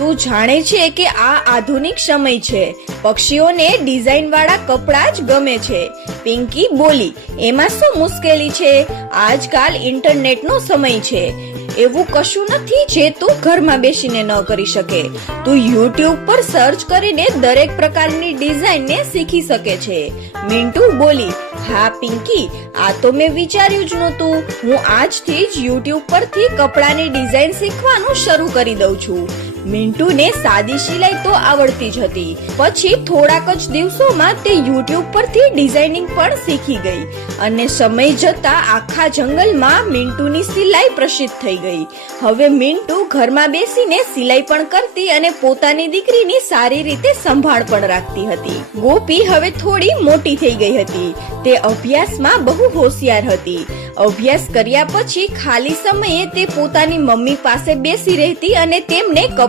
તું જાણે છે કે આ આધુનિક સમય છે, પક્ષીઓને ડિઝાઇન વાળા કપડા જ ગમે છે. પિંકી બોલી, એમાં શું મુશ્કેલી છે? આજકાલ ઇન્ટરનેટનો સમય છે, એવું કશું નથી જે તું ઘરમાં બેસીને ન કરી શકે. તું યુટ્યુબ પર સર્ચ કરીને દરેક પ્રકારની ડિઝાઇન ને શીખી શકે છે. મિન્ટુ બોલી, હા પિંકી, આ તો મેં વિચાર્યું જ નહોતું. હું આજથી જ યુટ્યુબ પરથી કપડાની ડિઝાઇન શીખવાનું શરૂ કરી દઉં છું. મિન્ટુને સાદી સિલાઈ તો આવડતી જ હતી, પછી થોડાક જ દિવસોમાં તે યુટ્યુબ પરથી ડિઝાઇનિંગ પણ શીખી ગઈ અને સમય જતા આખા જંગલમાં મિન્ટુની સિલાઈ પ્રસિદ્ધ થઈ ગઈ. હવે મિન્ટુ ઘરમાં બેસીને સિલાઈ પણ કરતી અને પોતાની દીકરીની સારી રીતે સંભાળ પણ રાખતી હતી. ગોપી હવે થોડી મોટી થઈ ગઈ હતી. તે અભ્યાસમાં બહુ હોશિયાર હતી. અભ્યાસ કર્યા પછી ખાલી સમયે તે પોતાની મમ્મી પાસે બેસી રહેતી અને તેમને